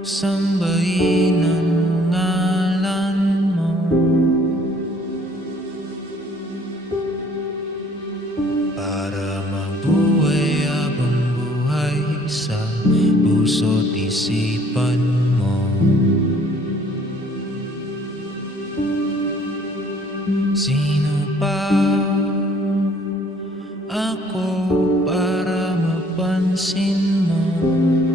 Sambahin ang ngalan mo, para mabuhay habang buhay sa puso't isipan mo. Sino pa ako para mapansin mo?